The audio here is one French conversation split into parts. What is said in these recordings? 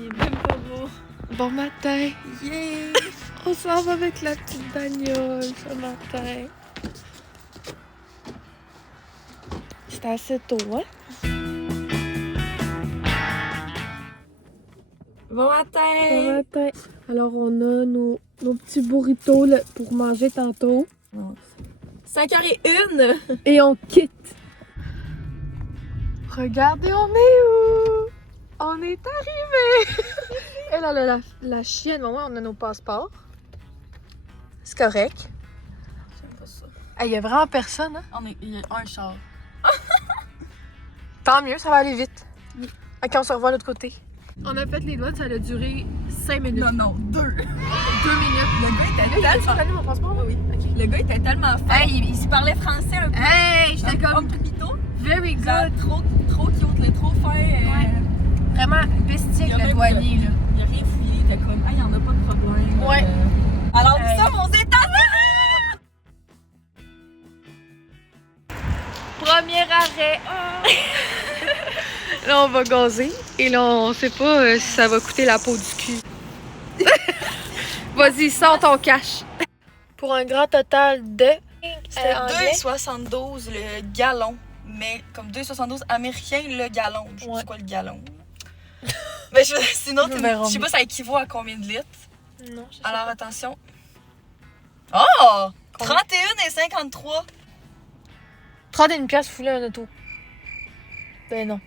Il est même pas beau. Bon matin. Yeah! On s'en va avec la petite bagnole ce matin. C'était assez tôt, hein? Bon matin! Bon matin. Alors, on a nos petits burritos là, pour manger tantôt. 5h01! Et on quitte. Regardez, on est où? On est arrivé! Elle a la chienne. Bon, ouais, on a nos passeports. C'est correct. J'aime pas ça. Il y a vraiment personne, hein? Il y a un char. Tant mieux, ça va aller vite. Ok, on se revoit de l'autre côté. On a fait les douanes, ça a duré 5 minutes. Non, 2. 2 minutes. Le gars était Tu tellement... connais mon passeport? Oui. Okay. Le gars était tellement fort. Hey, il se parlait français un peu. Hey, j'étais Un comme mytho. very good. Genre, trop cute, trop fin. Ouais. Vraiment bestique, Il y a le même douanier, là. Il a rien fouillé, il était comme, il y en a pas de problème. Ouais. Alors, Hey. nous sommes aux États-Unis! Premier arrêt. Là, on va gazer. Et là, on sait pas si ça va coûter la peau du cul. Vas-y, sors ton cash. Pour un grand total de... C'était anglais? 2,72 le gallon. Mais comme 2,72 américain le gallon. Je sais Ouais. pas quoi le gallon. Mais sinon, Nous verrons je sais pas ça équivaut à combien de litres. Non, je sais Alors pas. attention. Oh! Combien? 31,53. 31 piastres foulé un auto. Ben non.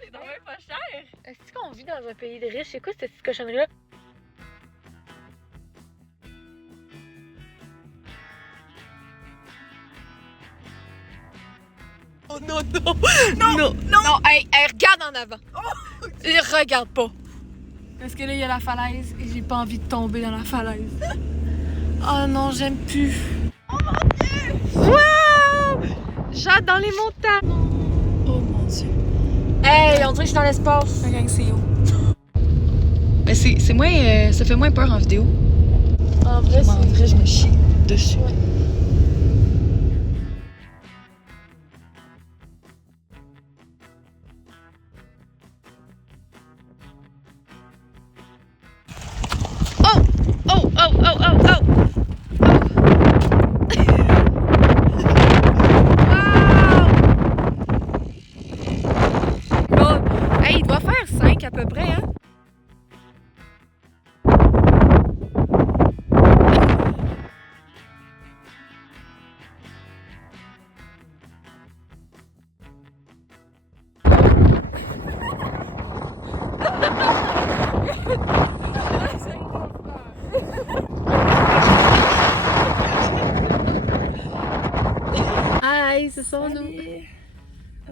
C'est donc même pas cher. Est-ce qu'on vit dans un pays de riches? C'est quoi cette petite cochonnerie-là? Oh non, non! Non! Non! Hey, regarde en avant! Et regarde pas! Parce que là, il y a la falaise et j'ai pas envie de tomber dans la falaise. Oh non, j'aime plus! Oh mon Dieu! Wow! Jade dans les montagnes! Oh mon Dieu. Hey, on dirait que je suis dans l'espace! Regarde, c'est haut. Mais c'est moins. Ça fait moins peur en vidéo. En vrai, En vrai, je me chie dessus. Ouais. Oh! Oh! Oh! Oh! Oh! Oh! Wow! Bon, hey, il doit faire 5 à peu près, hein? Aïe, c'est ça, nous.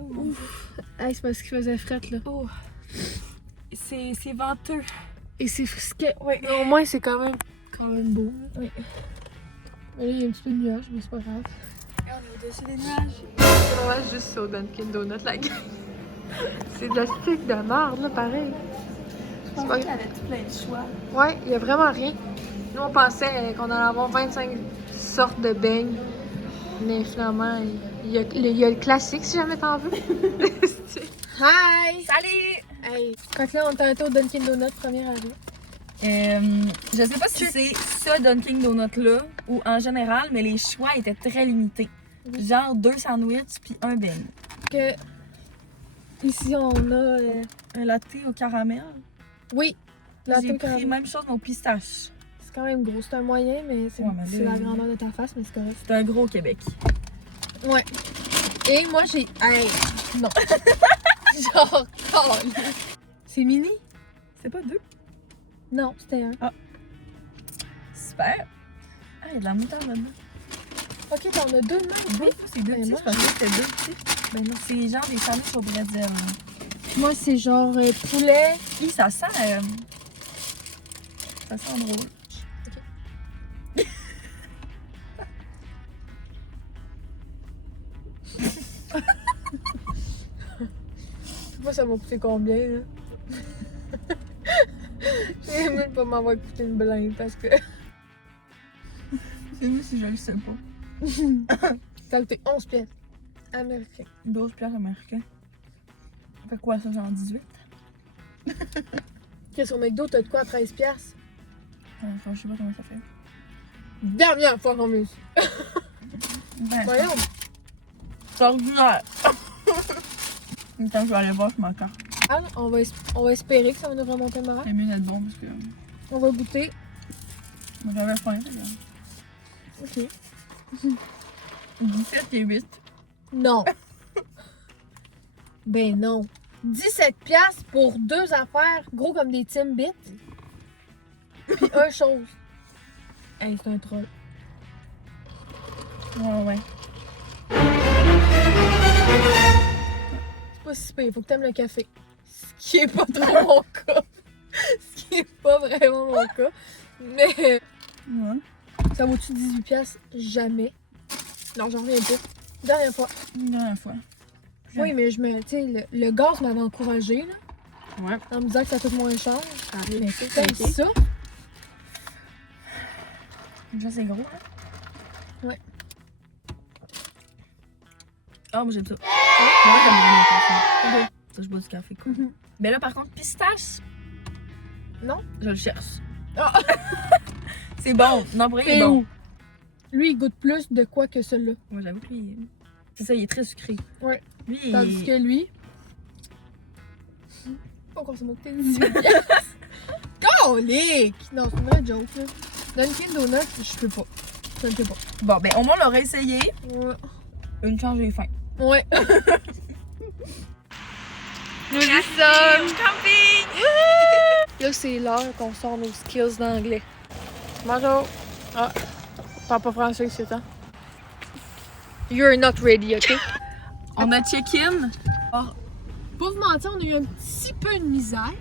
Ouf. Aïe, c'est parce qu'il faisait fret, là. Oh. C'est venteux. Et c'est frisquet. Oui. Mais au moins, c'est quand même beau. Là. Oui. Mais là, il y a un petit peu de nuages, mais c'est pas grave. Et on est au-dessus des nuages. C'est vraiment juste ça au Dunkin' Donut, la gueule. C'est de la stick de marde, là, pareil. Je pensais qu'il y avait tout plein de choix. Ouais, il y a vraiment rien. Nous, on pensait qu'on allait avoir 25 sortes de beignes. Mais finalement, il y a le classique, si jamais t'en veux. Hi! Salut! Hey! Fait que là, on est arrêté au Dunkin' Donut, premier arrêt. Je sais pas si c'est ce Dunkin' Donut là ou en général, mais les choix étaient très limités. Oui. Genre 2 sandwichs puis un beignet. Que ici, on a... Un latte au caramel. Oui! La J'ai taupe pris caramel. même chose mais au pistache. C'est quand même gros. C'est un moyen, mais c'est Ouais, mais c'est là, la grandeur de ta face, mais c'est correct. C'est un gros Québec. Ouais. Et moi, j'ai... Hey! Non! Genre... Oh, c'est mini? C'est pas 2? Non, c'était un. Super! Ah, il y a de la moutarde là-dedans. Ok, on a 2 de même. Oui, c'est 2 Ben, petits. moi, Je pensais que c'était 2 petits. Ben non. C'est genre des sandwichs au bretzel. Moi, c'est genre poulet. Hi, ça sent drôle. Je sais pas ça m'a coûté combien, là. J'ai même pas m'avoir coûté une blinde parce que C'est nous si je le sais pas. ça a coûté 11 pièces américains. 12 piastres américains. fait quoi ça, genre 18? Qu'est-ce au McDo, t'as de quoi à 13$? Enfin, je sais pas comment ça fait. Dernière fois qu'on mise. Ben, Voyons. c'est ordinaire. Quand je vais aller voir sur ma carte. On va espérer que ça va nous remonter le moral. C'est mieux d'être bon parce que On va goûter. moi j'avais faim. Ok. 17 et 8. Non. Ben non. 17$ pour 2 affaires gros comme des Timbits. Puis une chose. Hey, c'est un troll. Ouais. C'est pas si pire, faut que t'aimes le café. Ce qui est pas trop mon cas. Ce qui est pas vraiment mon cas. Mais Ouais. ça vaut-tu 18$? Jamais. Non, j'en reviens pas. Dernière fois. Une dernière fois. Oui, mais tu sais, le gaz m'avait encouragé là, Ouais. en me disant que ça coûte moins cher. arrive. Mais c'est ça. Déjà c'est gros, hein? Ouais. Ah, moi j'aime ça. Moi j'aime vraiment le café. Ok. Ça, je bois du café, quoi. Mhm. Mais là, par contre, pistache, Non? je le cherche. Ah! C'est bon. Non, pour vrai, il est Et bon. où? Lui, il goûte plus de quoi que celui-là. Moi, j'avoue que lui, c'est ça, il est très sucré. Ouais. Lui, il Tandis que lui. Pas qu'on se moque de 18$. Colique! Non, c'est une vraie joke, là. Dunkin' Donuts, je peux pas. Je ne peux pas. Bon, ben, au moins, on l'aurait essayé. Ouais. Une chance, j'ai faim. Ouais. Nous y sommes! Camping! Là, c'est l'heure qu'on sort nos skills d'anglais. Bonjour. Ah, parle pas français ici, hein? You're not ready, ok? On a check-in. Pour vous mentir, on a eu un petit peu de misère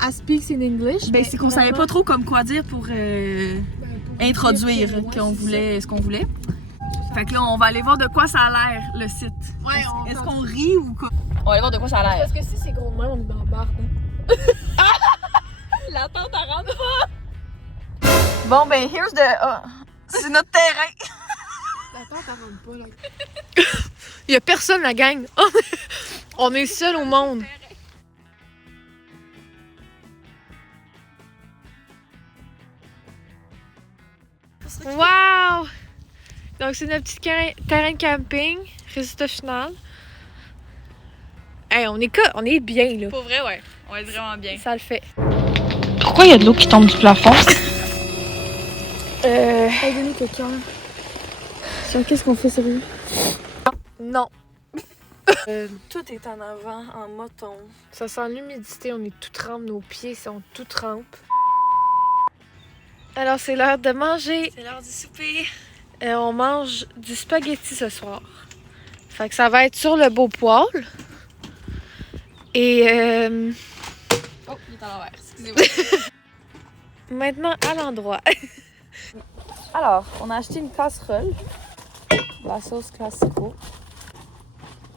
à speak in English. Ben, c'est qu'on savait pas trop comme quoi dire pour introduire dire que, qu'on ouais, voulait ce qu'on voulait. Fait que là, on va aller voir de quoi ça a l'air, le site. Ouais, Est-ce qu'on rit ou quoi? On va aller voir de quoi ça a l'air. Parce que si c'est gros de même, on est dans le bar. La tente, elle rentre pas! Bon, ben, here's the... c'est notre terrain. La tente, elle rentre pas, là. Il y a personne, la gang. On est seul au monde. Wow! Donc, c'est notre petit terrain de camping. Résultat final. Hey, on est bien, là. Pour vrai, ouais. On va être vraiment bien. Ça le fait. Pourquoi il y a de l'eau qui tombe du plafond? Hey, Denis, quelqu'un. Qu'est-ce qu'on fait, sérieux? Non. Tout est en avant, en moton. Ça sent l'humidité, on est tout trempe, nos pieds sont tout trempes. Alors, c'est l'heure de manger. C'est l'heure du souper. On mange du spaghetti ce soir. Fait que ça va être sur le beau poêle. Et Oh, il est à l'envers, excusez-moi. maintenant, à l'endroit. Alors, on a acheté une casserole. La sauce classico.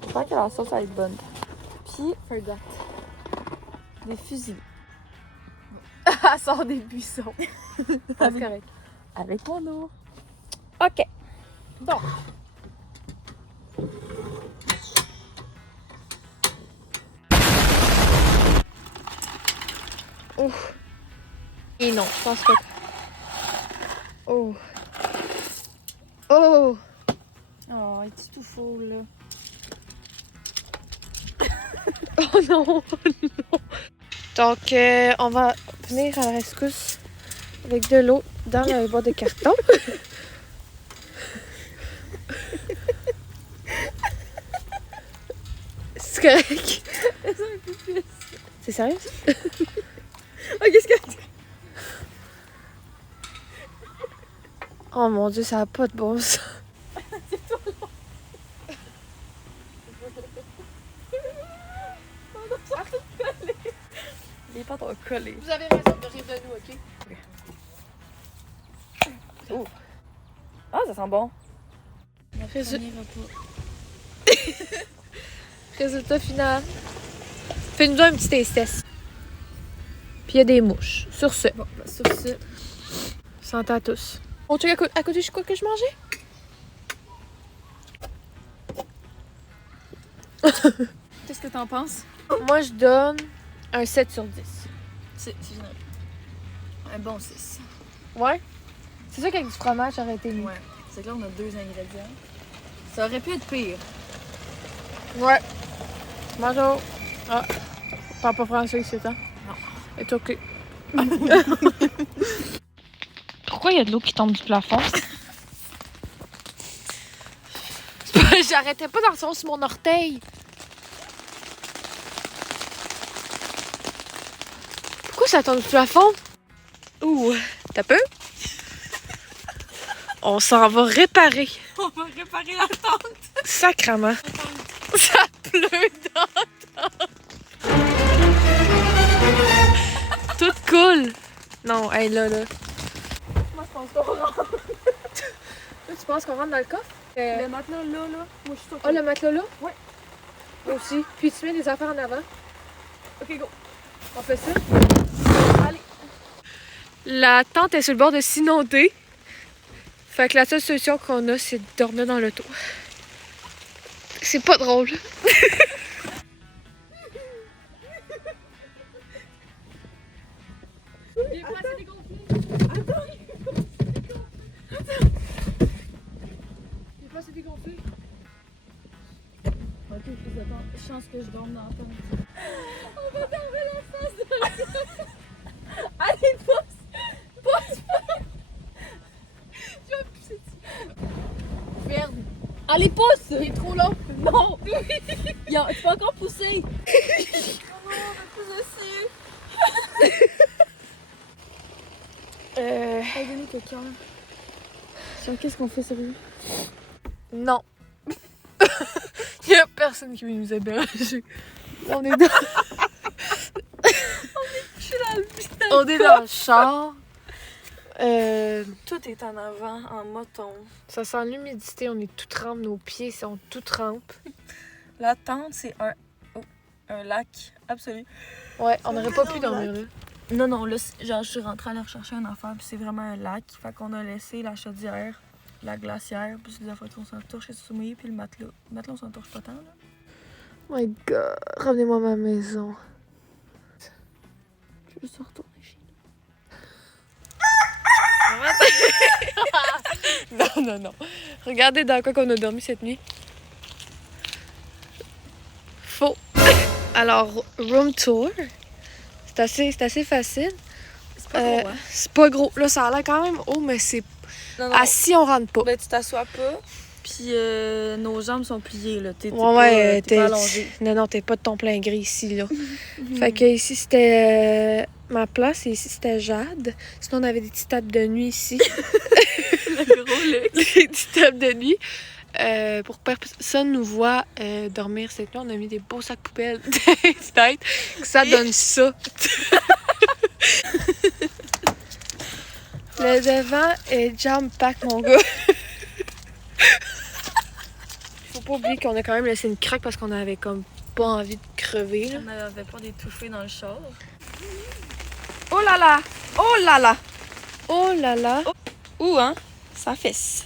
J'espère que la sauce va être bonne. Puis, Forgot. des fusils. Elle sort des buissons. C'est correct. Avec mon eau. OK. Bon. Ouf. Et non, je pense pas. Oh. Oh. Oh, il est tout faux, là. Oh non, oh non. Donc, on va venir à la rescousse avec de l'eau dans la boîte de carton. C'est correct. C'est sérieux? Oh, qu'est-ce que tu... Oh mon dieu, ça a pas de bon sens. Les pâtes ont collé. Vous avez raison de rire de nous, ok? Oh. Ah, ça sent bon. Résultat final. Fais-nous un petit test. Puis il y a des mouches. Sur ce. Bon, bah, sur ce... Santé à tous. On check à côté de quoi que je mangeais? qu'est-ce que t'en penses? Moi, je donne un 7 sur 10. C'est génial. Un bon 6. Ouais? C'est sûr qu'avec du fromage, ça aurait été mieux. Ouais. C'est que là, on a 2 ingrédients. Ça aurait pu être pire. Ouais. Bonjour. Ah, parle pas français ici, hein? Non. C'est ok. Pourquoi il y a de l'eau qui tombe du plafond? J'arrêtais pas dans le sens sur mon orteil. Pourquoi ça tombe du plafond? Ouh, t'as peu? On s'en va réparer. On va réparer la tente. Sacrement. Ça pleut dans la tente. Tout cool. Non, hey, là. Moi, je pense qu'on rentre. Toi, tu penses qu'on rentre dans le coffre? Le matelas là. Moi, je suis sur Ah, le matelas là? Ouais. Moi aussi. Puis tu mets des affaires en avant. Ok, go. On fait ça? Allez. La tente est sur le bord de s'inonder. Fait que la seule solution qu'on a, c'est de dormir dans l'auto. C'est pas drôle. Il est pas assez dégonflé. Il est pas assez dégonflé. Ok, plus de temps. Chance que je dorme dans la tente. On va tomber la face de la tente. Allez, pousse. Tu vas pousser dessus. Merde. Allez, pousse. Il est trop long. Non. Tu peux encore pousser. Non, on va pousser dessus. Hey, Denis, quelqu'un. Qu'est-ce qu'on fait, sérieux? Non. Il y a personne qui veut nous héberger. On est dans... On est dans le char. Tout est en avant, en moton. Ça sent l'humidité, on est tout trempe, nos pieds sont tout trempes. La tente, c'est un lac absolu. Ouais, on n'aurait pas pu dormir là. Non, là, genre, je suis rentrée aller rechercher un affaire, puis c'est vraiment un lac. Fait qu'on a laissé la chaudière, la glacière, puis les affaires qu'on s'entorche et soumis, puis le matelas. Le matelas, on s'entorche pas tant, là. Oh my god, ramenez-moi à ma maison. Je veux juste retourner chez nous. Non. Regardez dans quoi qu'on a dormi cette nuit. Faux. Alors, room tour. C'est assez facile. C'est pas gros, hein? C'est pas gros. Là, ça a l'air quand même haut, mais c'est... Non. Assis, on rentre pas. Ben, tu t'assois pas, puis nos jambes sont pliées, là. T'es Ouais, pas allongé. Non, t'es pas de ton plein gris ici, là. Fait que ici, c'était ma place et ici, c'était Jade. Sinon, on avait des petites tables de nuit ici. Le gros lit. Des petites tables de nuit. Pour que personne nous voit dormir cette nuit, on a mis des beaux sacs poubelles tête que ça donne ça. Le devant est jam-pack, mon gars. Faut pas oublier qu'on a quand même laissé une craque parce qu'on avait comme pas envie de crever. Là. On avait pas d'étouffer dans le char. Oh là là! Oh là là! Oh là là! Où, hein? Ça fesse.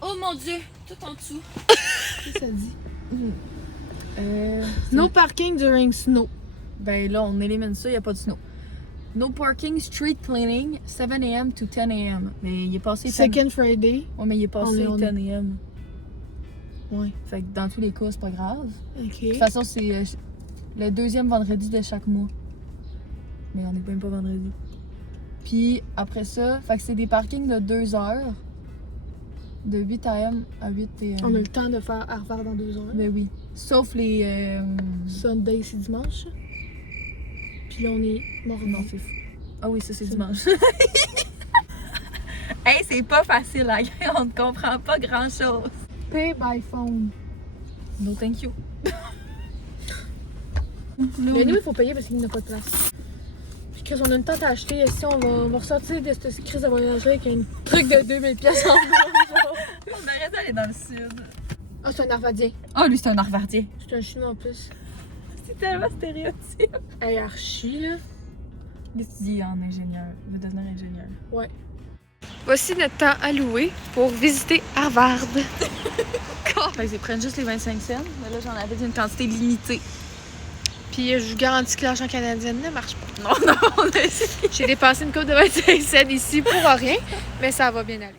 Oh mon Dieu! Tout en dessous. Qu'est-ce que ça dit? No parking during snow. Ben là, on élimine ça, il n'y a pas de snow. No parking, street cleaning, 7 a.m. to 10 a.m. Mais il est passé... Second Friday. Ouais, mais il est passé On 10 a.m. Ouais. Fait que dans tous les cas, c'est pas grave. OK. De toute façon, c'est le deuxième vendredi de chaque mois. Mais on n'est même pas vendredi. Puis après ça, fait que c'est des parkings de 2 heures. De 8 a.m. à 8 p.m. On a le temps de faire à refaire dans 2 heures. Ben oui. Sauf les... Sunday, c'est dimanche. Puis là, on est mardi. Non, c'est fou. Ah oui, ça c'est C'est dimanche. Hey, c'est pas facile, la gueule. On ne comprend pas grand-chose. Pay by phone. No thank you. Mais nous, il faut payer parce qu'il n'y a pas de place. Puis Chris, on a une tente à acheter. Si on va ressortir de cette crise de voyage avec un truc de 2000 pièces en bas. On arrête d'aller dans le sud. Ah, c'est un Arvadien. Ah, lui, c'est un arvardien. C'est un Chinois en plus. C'est tellement stéréotype. Hey, archi, là. Il étudie en ingénieur. Il veut devenir ingénieur. Ouais. Voici notre temps alloué pour visiter Harvard. Fait qu'ils prennent juste les 25 cents. Mais là, j'en avais une quantité limitée. Puis je vous garantis que l'argent canadien ne marche pas. Non, on a essayé. J'ai dépassé une coupe de 25 cents ici pour rien, mais ça va bien aller.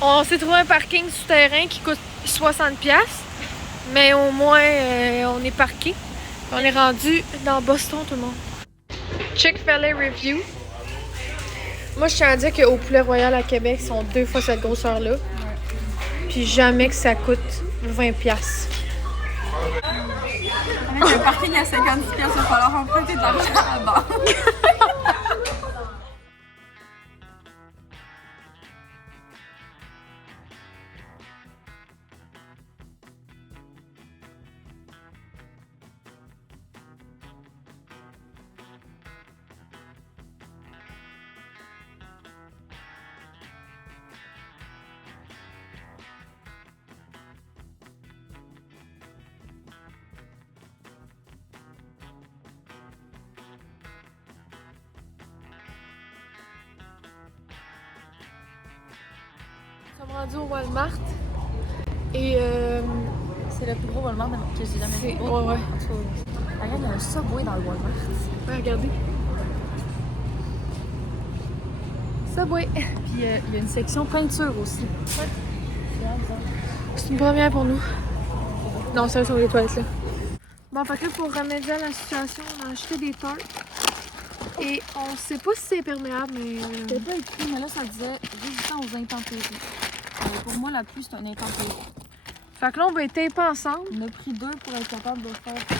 On s'est trouvé un parking souterrain qui coûte 60$, mais au moins on est parqué. On est rendu dans Boston, tout le monde. Chick-fil-A review. Moi, je tiens à dire qu'au Poulet Royal à Québec, ils sont 2 fois cette grosseur-là. Ouais. Puis jamais que ça coûte 20$. Avec le parking à 50$, il va falloir emprunter de l'argent à la banque. Nous sommes rendus au Walmart et C'est le plus gros Walmart que j'ai jamais vu. Ouais, ouais. Regarde, il y a un Subway dans le Walmart. Ouais, regardez. Subway. Puis il y a une section peinture aussi. Ouais. C'est une première pour nous. Non, ça sont les toilettes là. Bon, fait que pour remédier à la situation, on a acheté des tartes. Et on sait pas si c'est imperméable, mais. C'était pas écrit, mais là ça disait résistant aux intempéries. Pour moi, la pluie, c'est un intempérie. Fait que là, on va être tapés ensemble. On a pris 2 pour être capable de faire ça.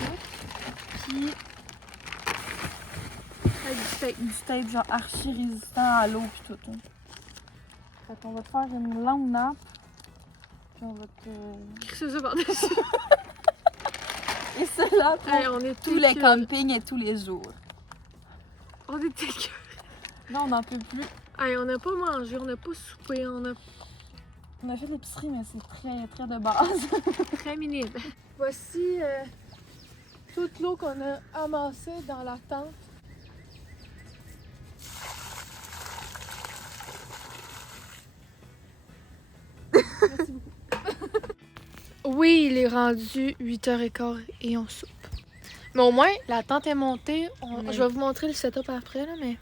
Puis, du tape genre archi résistant à l'eau puis tout. Hein. Fait qu'on va te faire une longue nappe. Puis on va te... C'est ça par-dessus. Et c'est là pour Hey, on est tous les campings et tous les jours. On est écœurés. Là, on n'en peut plus. Hey, on n'a pas mangé, on n'a pas soupé, on a On a fait l'épicerie, mais c'est très, très de base. très minime. Voici toute l'eau qu'on a amassée dans la tente. Merci beaucoup. Oui, il est rendu 8h15 et on soupe. Mais au moins, la tente est montée. Je vais vous montrer le setup après, là, mais...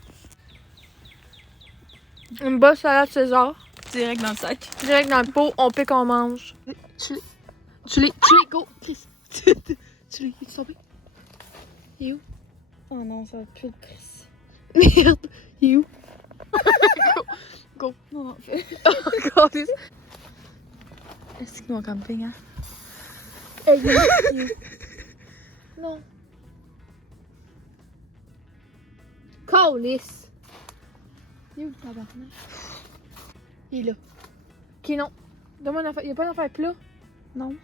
Une bonne salade César. Direct dans le sac. Direct dans le pot, on pique, on mange. Tu l'es, go, Chris. Tu l'es tombé? Il est où? Oh non, ça va plus de Chris. Merde, il est où? Go. Non, non, fais. Encore des... Est-ce que nous en camping, hein? Hey, il est où? Non. Calice. Il est où le tabarnak? Il est là. Ok, non. Donne-moi une affaire. Il n'y a pas d'affaire plat? Non.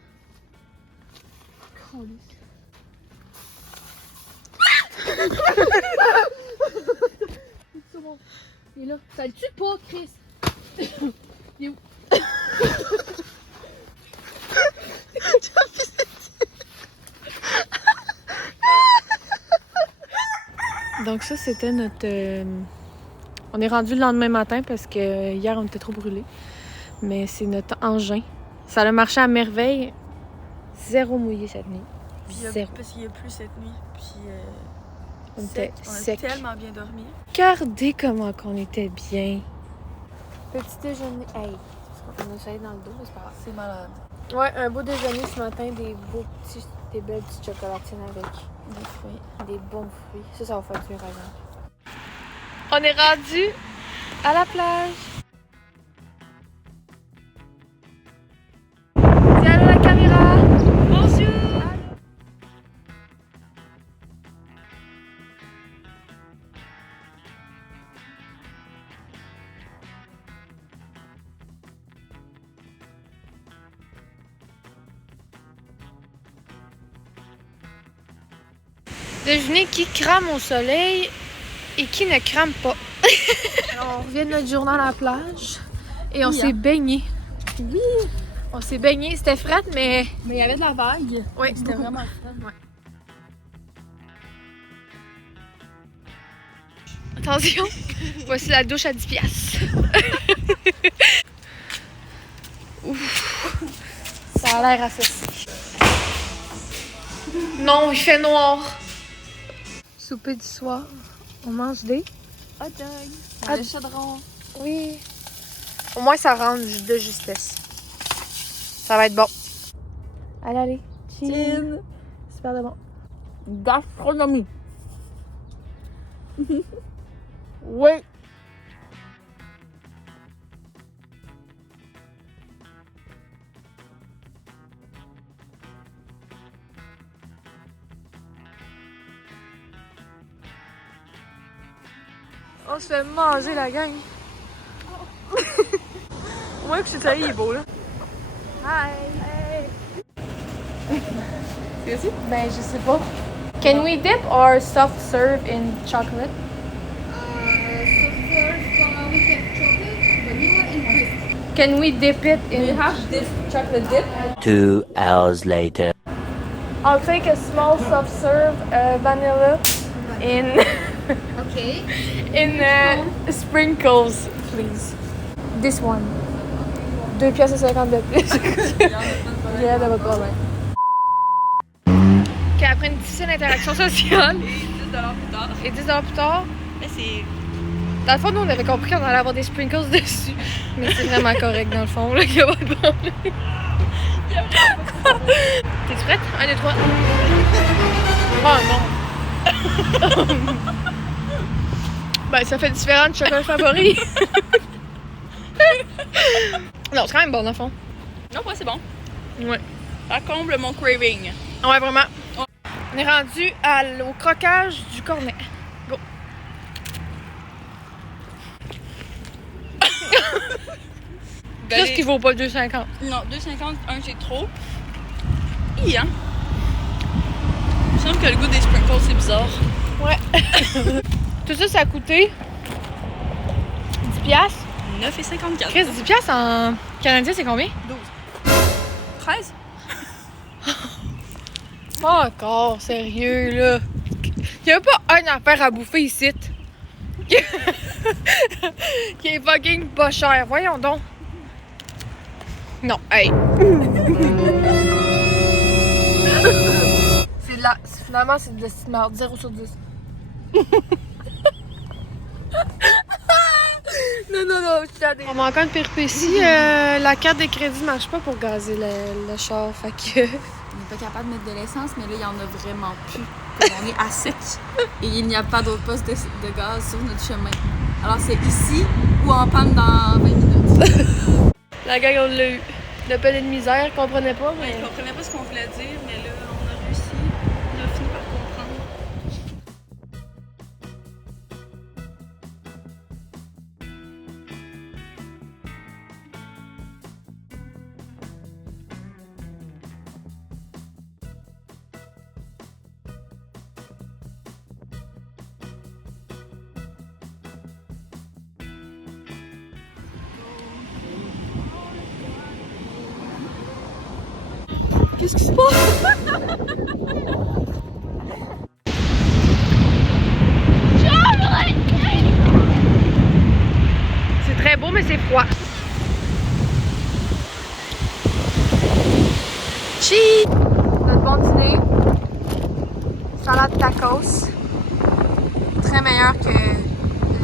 Calice. C'est bon. Il est là. Ça le tue pas, Chris. Il est où? Donc ça, c'était notre... On est rendu le lendemain matin parce que hier, on était trop brûlés. Mais c'est notre engin. Ça a marché à merveille. 0 mouillé cette nuit. Zéro. Parce qu'il y a plus cette nuit. Puis On était on a sec. tellement bien dormi. Regardez comment qu'on était bien. Petit déjeuner. Hey, on a ça dans le dos, mais c'est pas grave. C'est malade. Ouais, un beau déjeuner ce matin, des belles petites chocolatines avec Des fruits. des bons fruits. Ça va faire du raisin. On est rendu à la plage. Dis allô la caméra. Bonjour. Devinez qui crame au soleil et qui ne crame pas. Alors, on revient de notre journée à la plage et on s'est baigné. Oui! On s'est baigné, c'était fret, mais Mais il y avait de la vague. ouais, C'était vraiment fun. Ouais. Attention, voici la douche à 10 piastres. Ouf, ça a l'air assez. Non, il fait noir. Souper du soir, on mange des hot dog. Ah, Le chaudron. Oui. Au moins, ça rend de justesse. Ça va être bon. Allez. Cheers. Super de bon. Gastronomie. Oui. On se fait manger la gang. Au moins que je suis taillé, il est beau là. Hi. C'est aussi? Ben, je sais pas. Can we dip our soft serve in chocolate? Can we dip it in? This chocolate dip. 2 hours later. I'll take a small soft serve vanilla in Okay. in sprinkles, please. This one. 2 pièces et 50 de plus. Yeah, de votre problème. Ok, après une difficile interaction sociale. Et 10 $ plus tard. Et 10 $ plus tard. Mais c'est. Dans le fond, nous, on avait compris qu'on allait avoir des sprinkles dessus. Mais c'est vraiment correct, dans le fond. Là, il n'y a pas de problème. T'es-tu prête? 1, 2, 3. Oh non! Ben, ça fait différents de chocolat favori. Non, c'est quand même bon, dans le fond. Non, ouais, c'est bon. Ouais. Ça comble mon craving. Ouais, vraiment. On est rendu au croquage du cornet. Go! Qu'est-ce qu'il vaut pas 2,50? Non, 2,50, c'est trop. Hein? Il me semble que le goût des sprinkles, c'est bizarre. Ouais. Tout ça, ça a coûté 10 piastres. 9,54. Chris, 10 piastres en canadien, c'est combien? 12. 13? Pas encore, sérieux, là. Y'a pas une affaire à bouffer ici. Qui est fucking pas cher. Voyons donc. Non, hey. Finalement, c'est de la petite merde. 0 sur 10. Non, je suis à des... On manque une péripétie. La carte de crédit marche pas pour gazer le char. Fait que... On n'est pas capable de mettre de l'essence, mais là, il n'y en a vraiment plus. On est à sec et il n'y a pas d'autre poste de gaz sur notre chemin. Alors, c'est ici ou en panne dans 20 minutes. La gang, on l'a eu. Le pellet de misère, comprenait pas, mais... Je comprenais pas ce qu'on voulait dire, mais là, on a réussi. On a fini par comprendre. Qu'est-ce qui se passe? C'est très beau, mais c'est froid. Cheese! Notre bon dîner. Salade tacos. Très meilleur que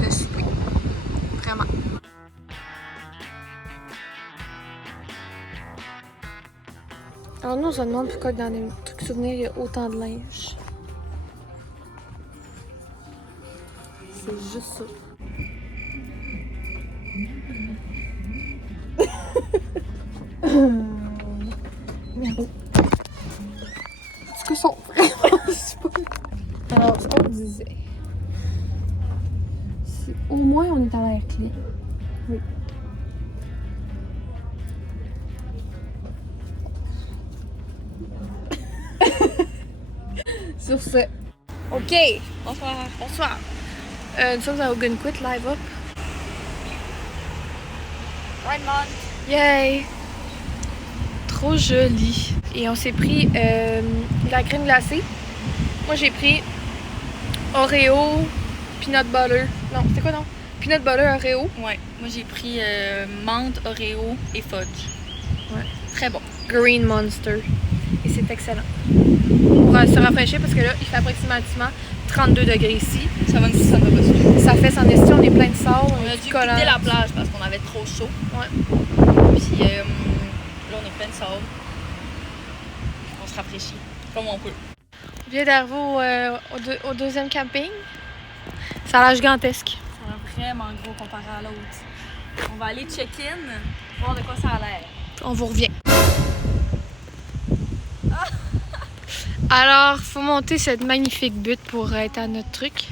le souper. Vraiment. Alors nous, on se demande pourquoi dans les trucs souvenirs, il y a autant de linge. C'est juste ça. Merde. Est-ce que sont vraiment super? Alors, ce qu'on disait, si au moins on est à l'air clean. Oui. Sur ce. OK. Bonsoir. Bonsoir. Nous sommes à Ogunquit Live Up. Right, Mom. Yay! Trop joli. Et on s'est pris la crème glacée. Moi, j'ai pris Oreo, peanut butter, Non, c'était quoi, non? Peanut butter Oreo. Ouais, moi j'ai pris menthe, Oreo et fudge. Ouais. Très bon. Green Monster. Et c'est excellent. Pour se rafraîchir, parce que là, il fait approximativement 32 degrés ici. Ça va nous ça va pas suffire. Ça fait son estime, on est plein de sable, On a dû quitter la plage parce qu'on avait trop chaud. Ouais. Puis là, on est plein de sable. On se rafraîchit comme on peut. On vient d'arriver au deuxième camping. Ça a l'air gigantesque. Ça a l'air vraiment gros comparé à l'autre. On va aller check-in, voir de quoi ça a l'air. On vous revient. Alors, faut monter cette magnifique butte pour être à notre truc.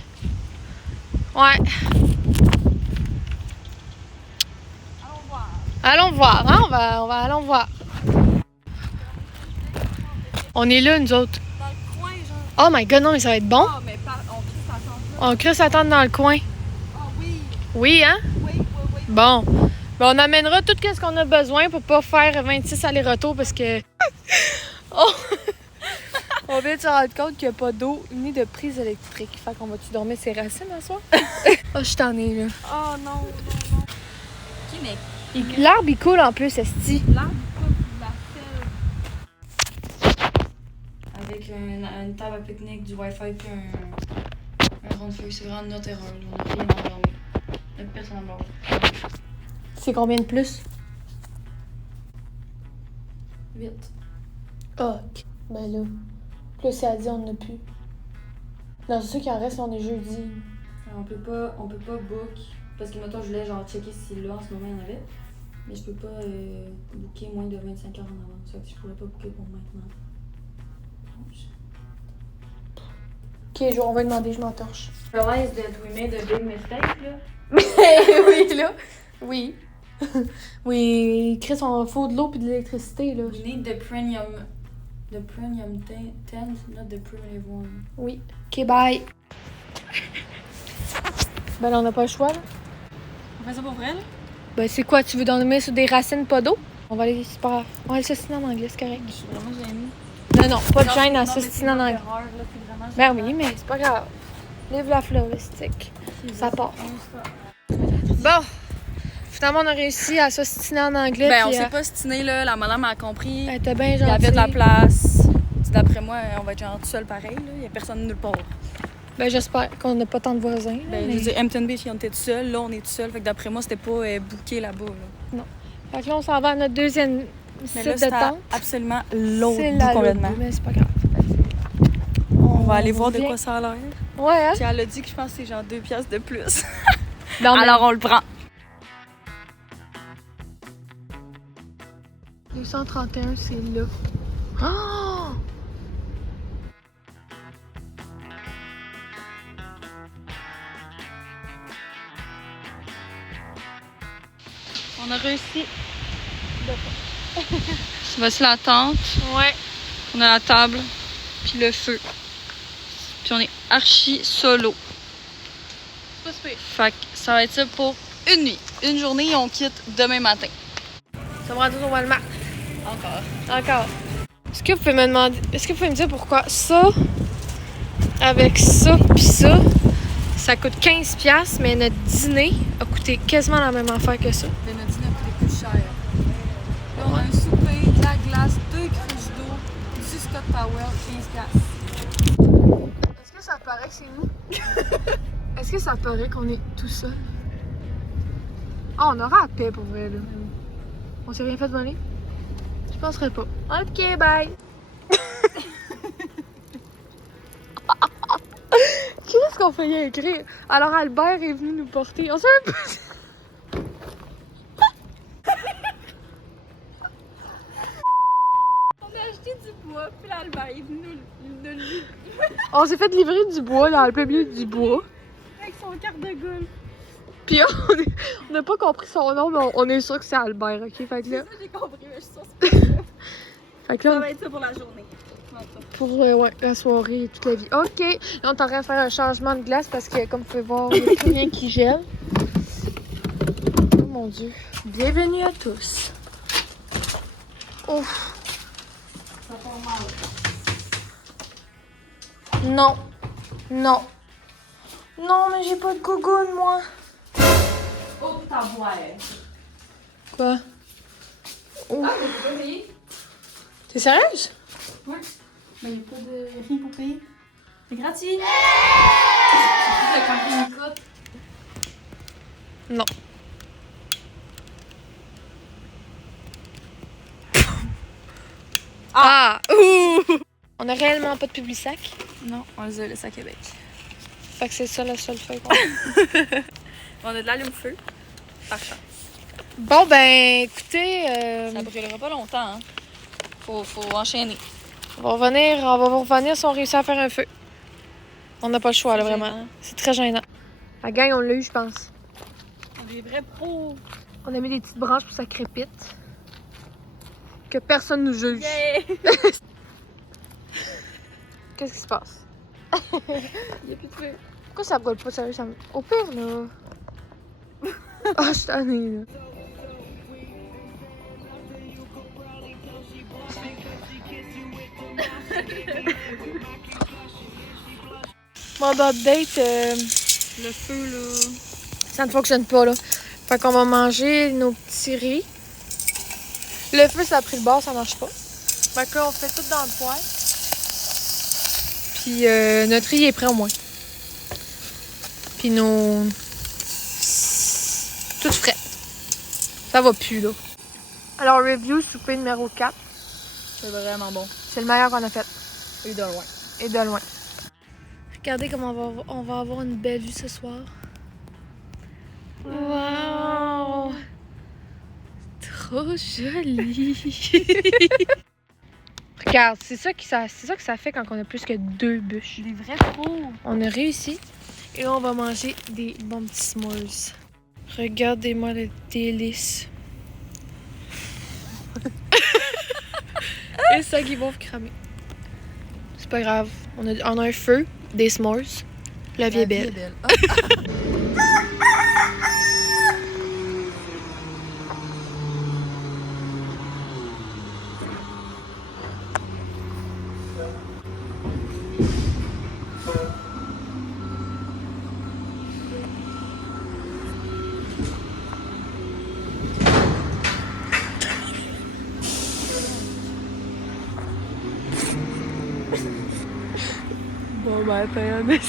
Ouais. Allons voir, hein? Allons voir. On est là, nous autres. Dans le coin, genre. Oh my god, non, mais ça va être bon. Ah, mais on crie s'attendre là. On crée s'attendre dans le coin. Ah oui, Oui, hein? oui. Bon. Ben, on amènera tout ce qu'on a besoin pour pas faire 26 allers-retours parce que. On vient de se rendre compte qu'il n'y a pas d'eau ni de prise électrique. Fait qu'on va-tu dormir ses racines à soir? Oh, je t'en ai là. Oh non. Ok, mais L'arbre il coule en plus, esti. l'arbre coupe la selle. Avec une table à pique-nique, du Wi-Fi puis un rond de feu. C'est vraiment notre erreur. On a rien endormi. Il n'y a personne à bord. C'est combien de plus? 8. Oh, ben là. Plus c'est à dire, on n'a plus. Non, c'est sûr qu'il en reste, on est jeudi. On peut pas book. Parce que maintenant je voulais genre checker si là en ce moment il y en avait. Mais je peux pas booker moins de 25 heures en avance. Fait que je pourrais pas booker pour maintenant. Ok, on va demander, je m'entorche. Realize that we made a big mistake là. Oui, là. Oui. Oui, Chris, on faut de l'eau puis de l'électricité, là. We need the premium tent, not the primitive one. Oui. Ok, bye. Ben là, on n'a pas le choix, là. On fait ça pour vrai là? Ben c'est quoi, tu veux dormir sur des racines pas d'eau? On va aller, c'est pas grave. On va aller s'ostiner en anglais, c'est correct. Je suis vraiment gênée. Non, pas de gêne à Non, mais s'ostiner en c'est anglais. notre erreur, là, c'est vraiment Ben gênant. oui, mais c'est pas grave. Live la floristique. Ça part. ça. Bon, finalement, on a réussi à s'ostiner en anglais. Ben, on puis, s'est pas stiné, là. La madame a compris. elle était bien Il y gentille. avait de la place. D'après moi, on va être genre tout seul pareil, là. Il y a personne nulle part. Ben, j'espère qu'on n'a pas tant de voisins. Là, Ben, mais... je veux dire, Hampton Beach, on était tout seul. Là, on est tout seul. Fait que d'après moi, c'était pas booké là-bas, là. Fait que là, on s'en va à notre deuxième Mais site là, de c'est tente. absolument l'autre C'est bout là, complètement. mais c'est pas grave. On va aller voir de vient. quoi ça a l'air. Ouais, hein? Puis elle a dit que je pense que c'est genre 2 piastres de plus. Non, mais- Alors, on le prend. 231, c'est là. Oh! On a réussi. Voici la tente. Ouais. On a la table. Puis le feu. Puis on est archi solo. C'est pas super. Fait que ça va être ça pour une nuit. Une journée et on quitte demain matin. Ça va rendre au Walmart. Encore. Est-ce que vous pouvez me demander... Est-ce que vous pouvez me dire pourquoi ça, avec ça pis ça coûte 15$, mais notre dîner a coûté quasiment la même affaire que ça? Mais notre dîner a coûté plus cher. Là, on a un souper, de la glace, 2 cruches d'eau, du Scott Powell, 15$. Est-ce que ça paraît que c'est nous? Est-ce que ça paraît qu'on est tout seul? Ah, on aura la paix pour vrai, là. On s'est rien fait voler? Je penserais pas. Ok, bye! Qu'est-ce qu'on fait y écrire? Alors Albert est venu nous porter. On sait un peu. On a acheté du bois, puis l'Albert est venu nous le livrer On s'est fait livrer du bois dans le plein milieu du bois. avec son quart de golf. Puis on n'a pas compris son nom, mais on est sûr que c'est Albert, ok? Fait que là, Ça, j'ai compris, mais je suis sûre que c'est pas ça. fait que là, Ça va être ça pour la journée. pour ouais, la soirée et toute la vie. Ok, là on est en train de faire un changement de glace parce que comme vous pouvez voir, il n'y a plus rien qui gèle. Oh mon dieu. Bienvenue à tous. Ouf. Ça fait mal. Non. Non. Non, mais j'ai pas de gougoune, moi. Oh, ta boire. Quoi? Oh. Ah, mais tu peux payer? T'es sérieuse? Ouais. Mais y'a pas de rien pour payer. C'est gratuit. C'est le camping coûte. Non. Ah! Ouh! On a réellement pas de Publisac. Non, on les a laissés à Québec. Fait que c'est ça la seule feuille qu'on a. On a de l'allume-feu. Par chance. Bon, ben, écoutez, Ça brûlera pas longtemps, hein. Faut enchaîner. on va vous revenir si on réussit à faire un feu. On n'a pas le choix, là, vraiment. Gênant. C'est très gênant. La gang, on l'a eu, je pense. On est vrais pros. On a mis des petites branches pour que ça crépite. Que personne nous juge. Yeah! Qu'est-ce qui se passe? Y'a plus de feu. Pourquoi ça brûle pas, sérieux? Ça me... Au pire, là. Ah, je suis tannée, là. Mon update, Le feu, là. ça ne fonctionne pas, là. Fait qu'on va manger nos petits riz. Le feu, ça a pris le bord, ça marche pas. Fait que là, on fait tout dans le poêle. Puis notre riz est prêt au moins. Puis nos... Tout frais. Ça va plus, là. Alors, review souper numéro 4. C'est vraiment bon. C'est le meilleur qu'on a fait. Et de loin. Et de loin. Regardez comment on va avoir une belle vue ce soir. Wow! Trop joli! Regarde, c'est ça que ça fait quand on a plus que 2 bûches. Des vrais pros. On a réussi. Et là, on va manger des bons petits s'mores. Regardez-moi le délice. Et ça qui vont cramer. C'est pas grave. On a un feu, des s'mores. La vie est belle. Bon, ben, t'es un esti.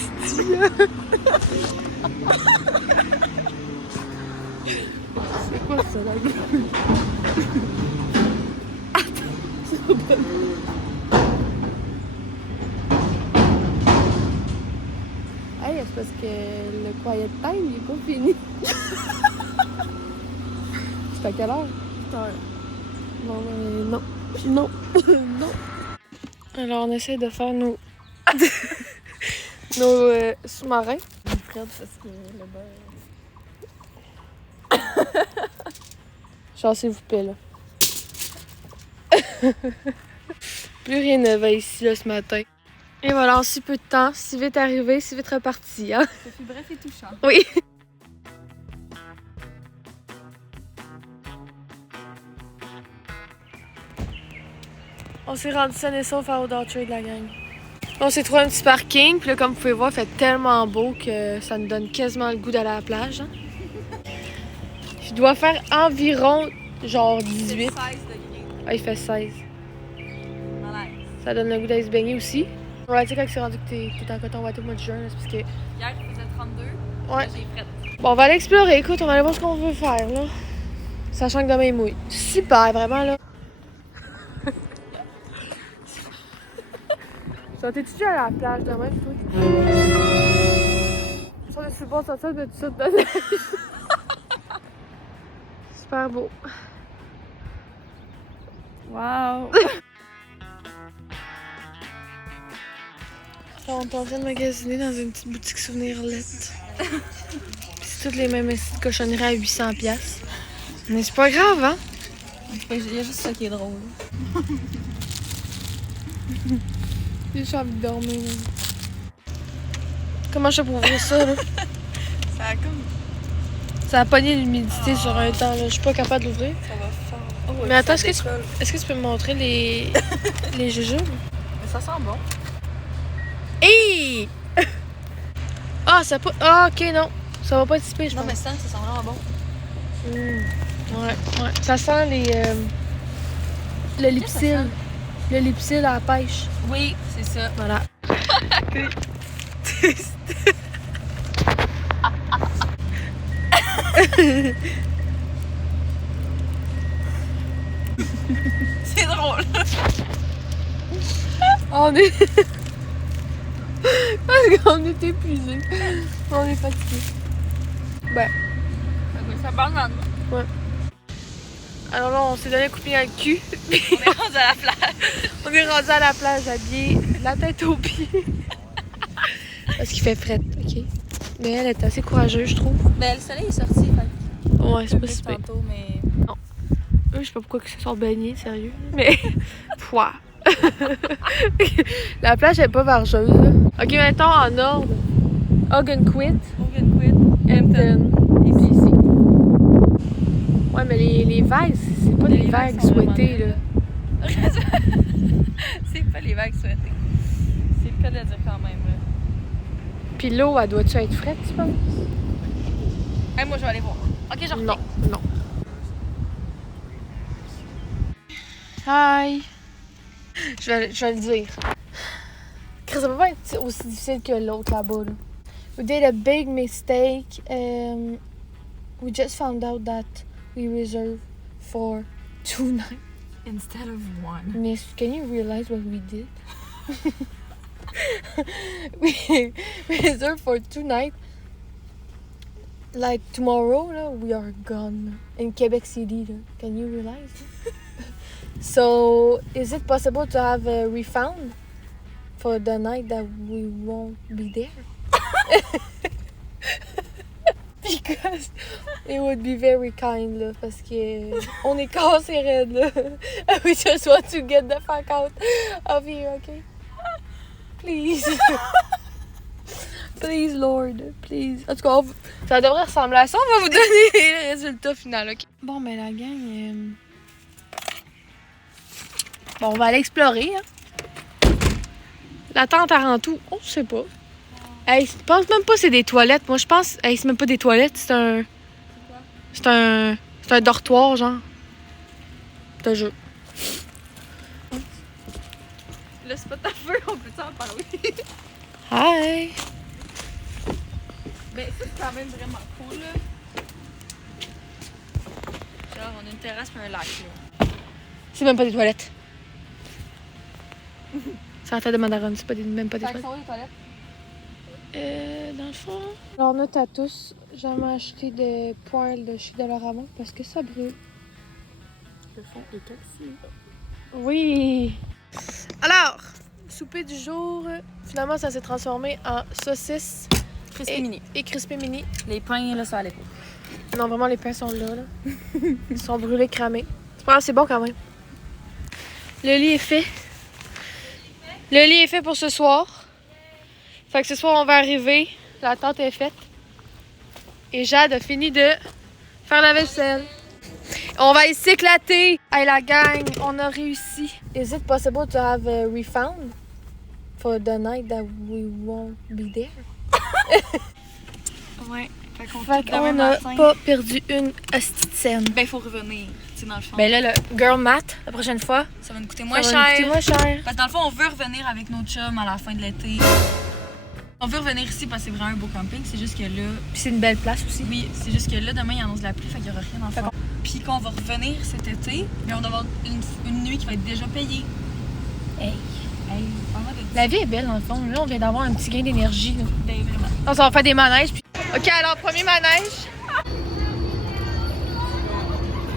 C'est quoi ça, la gueule? Hey, c'est parce que le quiet time, il est pas fini. C'est à quelle heure? 8h. Non, mais non. Non. Non. Alors, on essaie de faire nos... nos sous-marins. Fred, parce que le beurre. Genre, s'il vous plaît, là. Plus rien ne va ici, là, ce matin. Et voilà, en si peu de temps, si vite arrivé, si vite reparti, hein? Ça fait bref et touchant. Oui. On s'est rendu sain et sauf à Outdoor Trade, la gang. On s'est trouvé un petit parking, puis là, comme vous pouvez voir, il fait tellement beau que ça nous donne quasiment le goût d'aller à la plage. Hein? Je dois faire environ, genre 18. 16 degrés. Ah, il fait 16. Malaise. Ça donne le goût d'aller se baigner aussi. Ouais, tu sais, quand c'est rendu que t'es en coton ouaté au mois de juin, là, c'est parce que... Hier, il faisait 32. Ouais. Là, j'ai frette. Bon, on va aller explorer. Écoute, on va aller voir ce qu'on veut faire, là. Sachant que demain, il mouille. Super, vraiment, là. T'es-tu déjà à la plage demain, toi? Ça, je suis bon, ça, de tout ça de neige. Super beau. Wow! Là, on est en train de magasiner dans une petite boutique souvenirlette. Puis c'est toutes les mêmes petites cochonneries à 800$. Mais c'est pas grave, hein? Il y a juste ça qui est drôle. J'ai juste envie de dormir. Là. Comment je fais pour ouvrir ça, là? Ça a comme... Ça a pogné l'humidité sur un temps, là. Je suis pas capable de l'ouvrir. Ça va fort. Oh, ouais, Mais attends, ça est-ce que tu peux me montrer les jujubes? Mais ça sent bon. Hey! Ah, ça pas. Ah, ok, non. Ça va pas être si pire, je Non, pense. mais ça sent vraiment bon. Ouais, ouais. Ça sent les. Le lipsil. Le lipsil à la pêche. Oui, c'est ça. Voilà. C'est drôle. On est. Parce qu'on est épuisés. On est fatigués. Ben. Ça banane. Alors là, on s'est donné un coup de pied dans le cul. On est rendu à la plage. On est rendu à la plage habillés, la tête aux pieds. Parce qu'il fait fret, ok? Mais elle est assez courageuse, je trouve. Ben, le soleil est sorti, fait Ouais, c'est que pas si pire. tantôt, mais. Eux, je sais pas pourquoi ils se sont baignés, sérieux. Mais. Pouah! La plage est pas vargeuse, là. Ok, mettons en ordre. Ogunquit, Hampton, et puis ici. Ouais, mais les vagues, c'est pas les vagues sont souhaitées, là. vraiment C'est pas les vagues souhaitées. C'est le cas de le dire quand même. Là. Puis l'eau, elle doit-tu être frette, tu penses? Hey, moi, je vais aller voir. Ok, je reviens. Non, non. Hi! Je vais le dire. Chris, ça peut pas être aussi difficile que l'autre là-bas, là. We did a big mistake. We just found out that we reserved for 2 nights. Instead of one. Miss, can you realize what we did? we reserved for 2 nights. Like tomorrow, là, we are gone in Quebec City. Là. Can you realize? So, is it possible to have a refund for the night that we won't be there? Because it would be very kind, là, parce que on est cassé raide, là. We just want to get the fuck out of here, okay? Please. Please, Lord, please. En tout cas, ça devrait ressembler à ça. On va vous donner le résultat final, ok? Bon, mais la gang... Bon, on va aller explorer, hein. La tente à Rantou, on sait pas. Hey, je pense même pas que c'est des toilettes. Moi, je pense... Hey, c'est même pas des toilettes, c'est un... C'est un dortoir, genre. C'est un jeu. Le spot à feu, on peut en parler? Hi! Ben, ça, c'est quand même vraiment cool, là. Genre, on a une terrasse et un lac, là. C'est même pas des toilettes. C'est la tête de Mandaron, c'est pas même pas des toilettes. les toilettes? Dans le fond... Alors, note à tous, jamais acheté de poêle de chez Dollarama parce que ça brûle. Le fond est calciné. Oui! Alors, souper du jour, finalement, ça s'est transformé en saucisse Crispy mini. et crispy mini. Les pains, là, ça allait pas. Non, vraiment, les pains sont là. Ils sont brûlés, cramés. C'est bon quand même. Le lit est fait. Le lit est fait pour ce soir. Fait que ce soir, on va arriver. La tente est faite. Et Jade a fini de faire la vaisselle. On va y s'éclater. Hey, la gang, on a réussi. Is it possible to have a refund for the night that we won't be there? Ouais. Fait qu'on Fait qu'on n'a pas perdu une hostie de scène. Ben, il faut revenir, tu sais, dans le fond. Ben là, le girl math, la prochaine fois, ça va nous coûter ça moins va cher. nous coûter moins cher. Parce que dans le fond, on veut revenir avec nos chums à la fin de l'été. On veut revenir ici parce que c'est vraiment un beau camping. C'est juste que là... Puis c'est une belle place aussi. Oui, c'est juste que là, demain, il annonce la pluie, fait qu'il n'y aura rien en faire. Puis qu'on va revenir cet été, mais on va avoir une nuit qui va être déjà payée. Hey. Vraiment de... La vie est belle, dans le fond. Là, on vient d'avoir un petit gain d'énergie. Là. Ben, vraiment. Donc, on va faire des manèges. Puis... OK, alors, premier manège.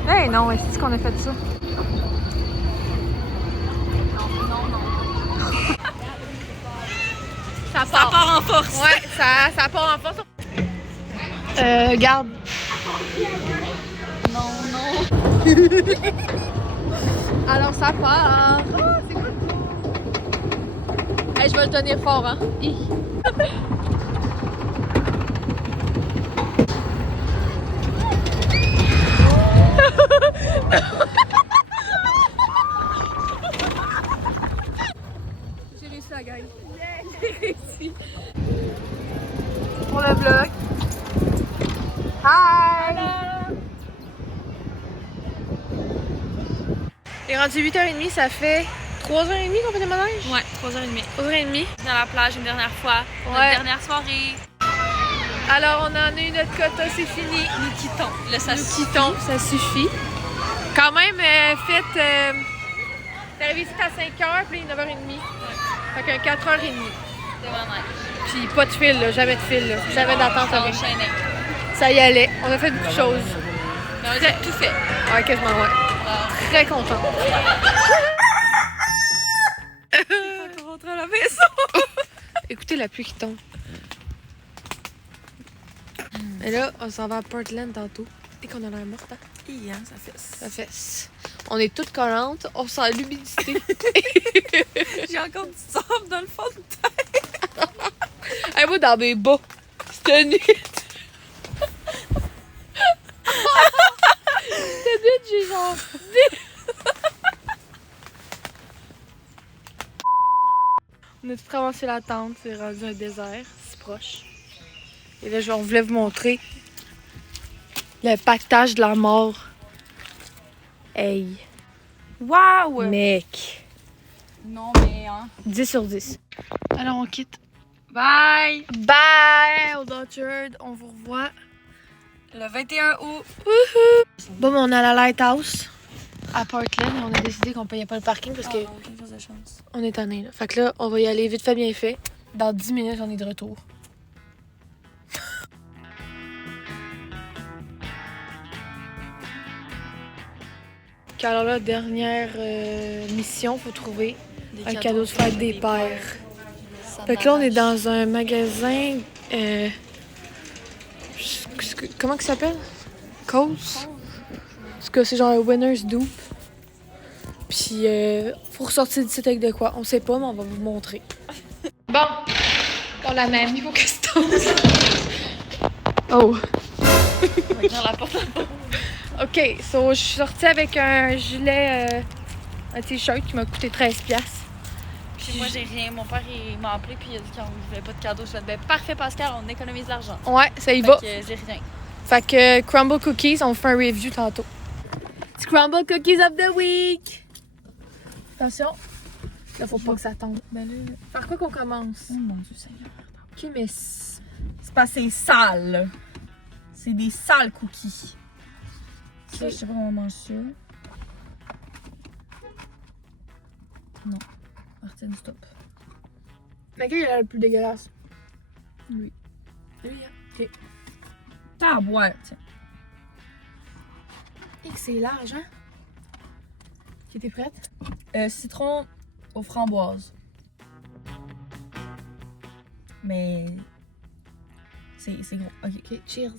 Hey, non, est-ce qu'on a fait ça? Ça part en force. Ouais, ça part en force. Garde. Non. Alors, ça part. Ah, c'est cool. Hey, je vais le tenir fort, hein. Hi. J'ai réussi la gang. J'ai réussi. est rendu 8h30, ça fait 3h30 qu'on fait des manèges? Ouais, 3h30. 3h30. Dans la plage une dernière fois. Notre Ouais. dernière soirée. Alors, on en a eu notre quota, c'est fini. Nous quittons. Là, ça Nous suffit. quittons, ça suffit. Quand même, t'es arrivé ici à 5h, puis là, il est 9h30. Fait qu'un 4h30. Devant neige. Puis pas de fil, là, jamais de fil, là. Jamais d'attente. On rien. enchaînait. Ça y allait. On a fait beaucoup de choses. Mais on a tout fait. Ouais, quasiment, ouais. Très content. On rentre à la maison. Écoutez la pluie qui tombe. Et là, on s'en va à Portland tantôt. Et qu'on a l'air morte, hein? Ça fesse. Ça fait. On est toutes collantes, on sent l'humidité. J'ai encore du sable dans le fond de Hey, moi, dans mes bas, c'était nuit. C'était nuit, j'ai genre. On a tout ramassé la tente, c'est rendu un désert, c'est proche. Et là, on voulait vous montrer le pactage de la mort. Hey, Waouh! mec. Non, mais hein. 10 sur 10. Alors, on quitte. Bye! Bye, Old Orchard. On vous revoit. Le 21 août. Bon, on est à la Lighthouse à Portland. On a décidé qu'on payait pas le parking parce que aucune chose de chance. on est tannés, là. Fait que là, on va y aller vite fait, bien fait. Dans 10 minutes, on est de retour. Alors là, dernière mission, faut trouver un cadeau de fête des pères. Fait que là, on est dans un magasin. Comment que ça s'appelle? Cause? Parce que c'est genre un Winner's Dupe. Puis, faut ressortir du site avec de quoi? On sait pas, mais on va vous montrer. Bon, on la même, il faut que ça tombe. Oh! On va ouvrir la porte. Ok, so, je suis sortie avec un gilet, un t-shirt qui m'a coûté 13$. Puis moi, j'ai rien. Mon père, il m'a appelé puis il a dit qu'il ne voulait pas de cadeau. Je lui ai dit, ben parfait, Pascal, on économise l'argent. Ouais, ça y Fait va. que j'ai rien. Fait que Crumble Cookies, on fait un review tantôt. It's Crumble Cookies of the Week! Attention. Là, faut pas que ça tombe. Ben là, Par quoi qu'on commence? oh mon Dieu Seigneur. Ok, mais... C'est pas c'est sale. C'est des sales cookies. Ça, je sais pas comment on mange ça. Non. Martine, stop. Lequel est le plus dégueulasse? Lui. Lui, hein? Ok. T'as à boire, tiens. Et que c'est large, hein? Qui était prête? Citron aux framboises. Mais. C'est gros. Ok. Ok, cheers.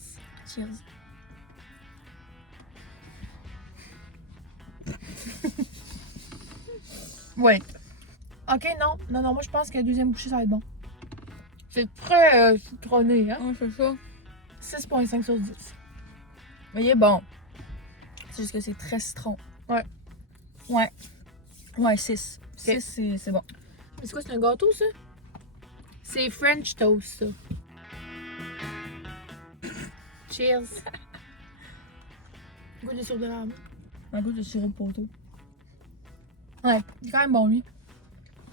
Cheers. Ouais. Ok, non, moi je pense que la deuxième bouchée ça va être bon. C'est très citronné, hein? Ouais, c'est ça. 6.5 sur 10. Mais il est bon. C'est juste que c'est très citron. Ouais. Ouais. Ouais, 6. Ok. 6, c'est bon. C'est quoi, c'est un gâteau ça? C'est French toast ça. Cheers. Goût de sirop d'érable. Un goût de sirop de poteau. Ouais, il est quand même bon lui.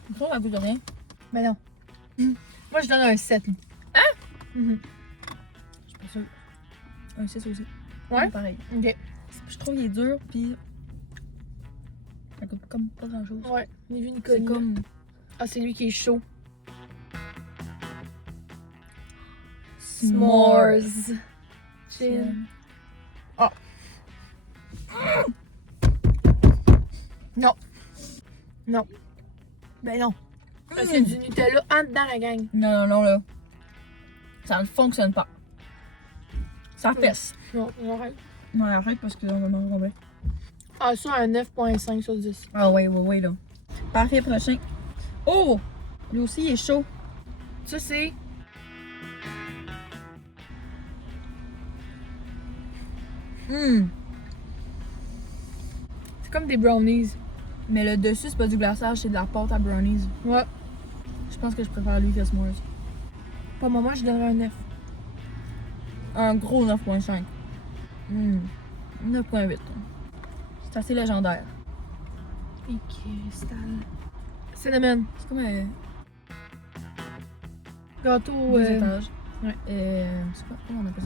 Je trouve un goût de rien. Mais non. Moi je donne un 7. Là. Hein? Je suis pas sûre. Un 6 aussi. Ouais? Pareil. Ok. Je trouve qu'il est dur, puis. Ça goûte comme pas grand chose. Ouais, ni vu ni C'est connu. comme. Ah, c'est lui qui est chaud. S'mores. Chill. Ah. Non. Non. Ben non. Parce qu'il y a du Nutella en dedans la gang. Non, là. Ça ne fonctionne pas. Ça fesse. Non, j'arrête. Non, arrête parce qu'on va manger combien. Ah, ça, un 9.5 sur 10. Ah, ouais, là. Parfait, prochain. Oh! Lui aussi, il est chaud. Ça, c'est. C'est comme des brownies. Mais le dessus, c'est pas du glaçage, c'est de la pâte à brownies. Ouais. Je pense que je préfère lui que S'mores. Pour moi, je donnerais un 9. Un gros 9.5. 9.8. C'est assez légendaire. Et cristal. Cinnamon. C'est comme un Gâteau. deux étages. ouais. C'est quoi? Comment on appelle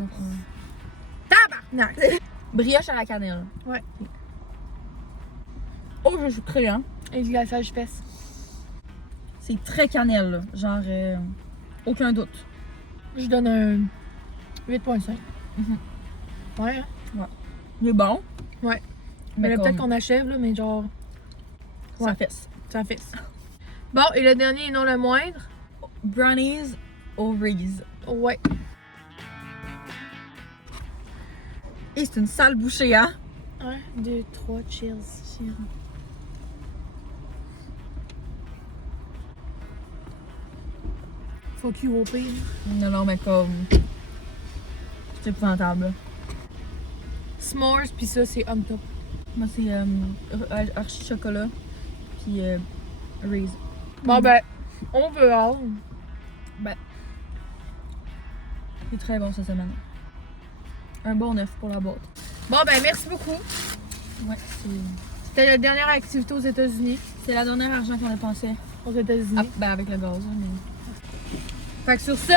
ça? Tabarnak! Brioche à la cannelle. Ouais. Oh, je suis sucré, hein? Et glaçage fesse. C'est très cannelle, là. Genre, aucun doute. Je donne un 8.5. Mhm. Ouais, hein? Il est bon. Ouais. Mais Mais là, peut-être comme, qu'on achève, là, mais genre, ça fesse. ça fesse. Bon, et le dernier et non le moindre. Brownies au Reese. Ouais. Et c'est une sale bouchée, hein? 1, 2, 3, cheers. Cheers. Fuck you au pire. Non, non, mais comme. C'est épouvantable, là. S'mores, pis ça, c'est on top. Moi, c'est Archie Chocolat. Puis Reese. Bon, ben, on veut avoir. C'est très bon cette semaine. Un bon 9 pour la boîte. Bon, ben, merci beaucoup. Ouais, C'était la dernière activité aux États-Unis. c'est la dernière argent qu'on a pensé. Aux États-Unis. Ah, ben avec le gaz, hein, mais. Fait que sur ce,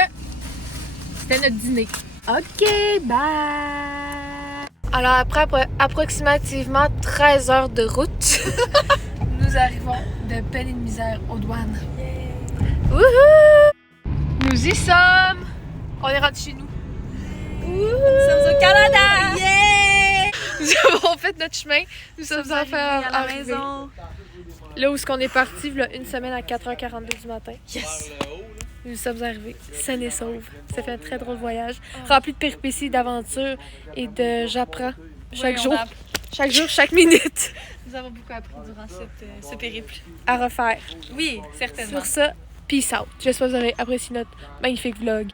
c'était notre dîner. OK, bye! Alors après approximativement 13 heures de route, Nous arrivons de peine et de misère aux douanes. wouhou! Nous y sommes! On est rentrés chez nous. Nous sommes au Canada! Nous avons fait notre chemin. Nous sommes enfin à la arrivés. maison. Là où est-ce qu'on est parti, là, une semaine à 4h42 du matin. Yes! Nous sommes arrivés sains et saufs. Ça fait un très drôle voyage, rempli de péripéties, d'aventures et de j'apprends chaque Oui, jour. on a- Chaque jour, chaque minute. Nous avons beaucoup appris durant ce périple. À refaire. Oui, certainement. Sur ça, peace out. J'espère que vous avez apprécié notre magnifique vlog.